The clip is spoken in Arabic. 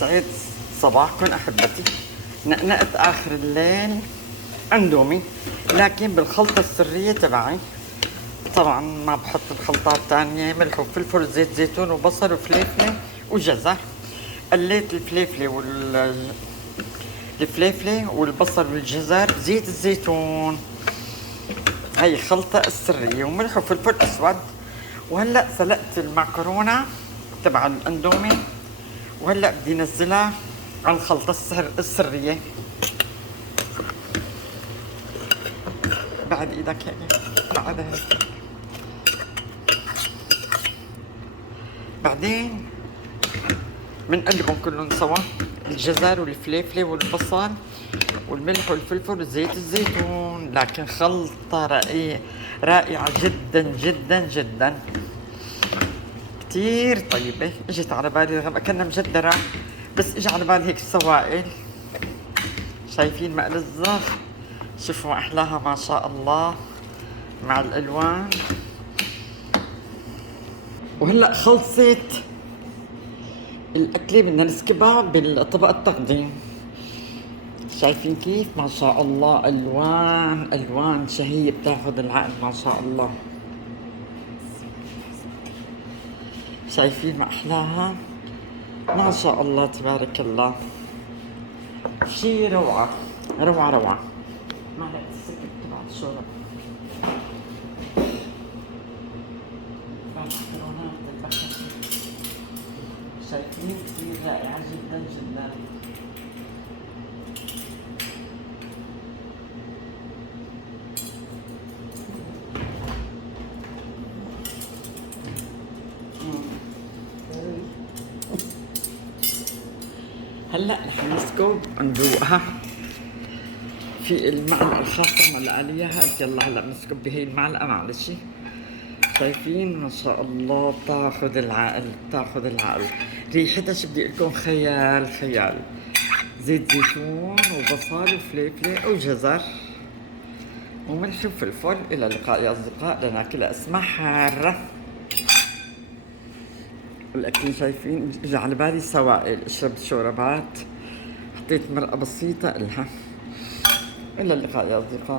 يسعد صباحكم أحبتي. نقنقت آخر الليل أندومي، لكن بالخلطة السرية تبعي. طبعا ما بحط الخلطات تانية، ملح وفلفل زيت زيتون وبصل وفليفلة وجزر. قليت الفليفلة والبصل والجزر بزيت الزيتون. هي خلطة السرية، وملح وفلفل أسود. وهلأ سلقت المعكرونة تبع الأندومي، وهلأ بدي نزلها على الخلطة السرية. بعد ايدك هيك، بعد هيك. بعدين بنقلبهم كلهم سوا، الجزر والفليفلة والبصل والملح والفلفل وزيت الزيتون. لكن خلطة رائعة جدا جدا جدا، كتير طيبة. اجت على بالي كأنها مجدرة، بس اجى على بالي هيك سوائل. شايفين مقلزة؟ شوفوا احلاها ما شاء الله مع الالوان. وهلا خلصت الاكله، بدنا نسكبها بالطبق التقديم. شايفين كيف؟ ما شاء الله، الوان الوان شهيه بتاخذ العقل ما شاء الله. شايفين ما احلاها؟ ما شاء الله تبارك الله، شي روعه روعه روعه. معلقه السكر تبع الشرب. شايفين كثير رائعة جدا جدا. هلا رح نسكب ندوقها في المعلقة الخاصة ملقى لي اياها. قلت يلا هلا بنسكب بهي المعلقة. معلش، شايفين ما شاء الله، بتاخذ العقل بتاخذ العقل. ريحتها شو بدي لكم، خيال خيال. زيت زيتون وبصل وفليفلة وجزر وملح وفلفل. الى اللقاء يا اصدقاء، لناكلها اسمها حارة. الاكل شايفين اجى على بالي سوائل، اشرب شوربات، حطيت مرقة بسيطة الها. الى اللقاء يا اصدقاء.